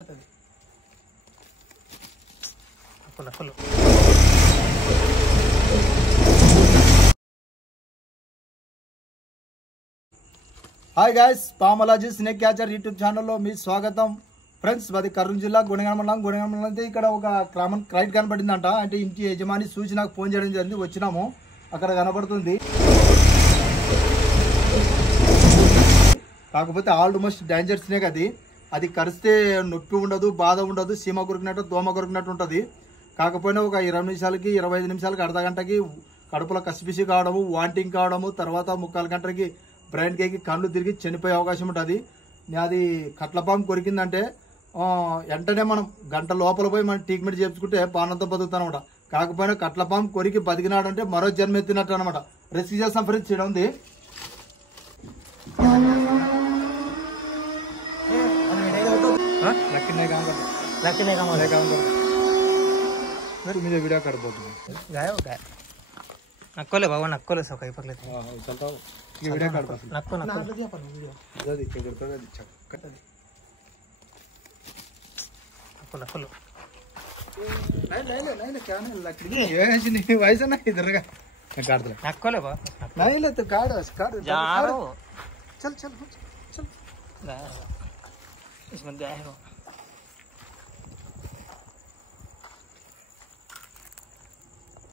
Hi guys, పామలాజీ snake catcher YouTube ఛానల్లో మీ స్వాగతం. ఫ్రెండ్స్, మాది కర్నూలు జిల్లా గుణగాన మండలం అయితే ఇక్కడ ఒక క్రైట్ కనబడిందంట. అంటే ఇంటి యజమాని చూసి నాకు ఫోన్ చేయడం జరిగింది. వచ్చినాము, అక్కడ కనబడుతుంది. కాకపోతే ఆల్మోస్ట్ డేంజర్ స్నేక్ అది కరిస్తే నొప్పి ఉండదు, బాధ ఉండదు, సీమ కొరికినట్టు దోమ కొరికినట్టు ఉంటుంది. కాకపోయినా ఒక 20 నిమిషాలకి 25 నిమిషాలకి అర్ధ గంటకి కడుపులో కసిపిసి కావడము, వాంటింగ్ కావడము, తర్వాత 3/4 గంటలకి బ్రెయిన్ కేకి కళ్ళు తిరిగి చనిపోయే అవకాశం ఉంటుంది. అది కట్లపాము కొరికిందంటే వెంటనే మనం గంట లోపల పోయి మనం ట్రీట్మెంట్ చేయించుకుంటే పానంతో బతుకుతానమాట. కాకపోయినా కట్లపాము కొరికి బతికినాడంటే మరో జన్మ ఎత్తినట్టు అనమాట. రెస్క్యూ చేస్తాం ఫ్రెండ్స్. ఇక్కడ ఉంది वीडियो कर गाय नक्कोले बाबा नक्कोले सो काही पकले चलता ये वीडियो काढता नक्को नक्को वीडियो जदी के करता है छक्का नक्को नक्को नहीं क्या नहीं लकड़ी ये ऐसी नहीं वैसा नहीं इधर का मैं काट दूं नक्कोले बाबा नहीं ले तो काट जा रहा चल इसमें गाय हो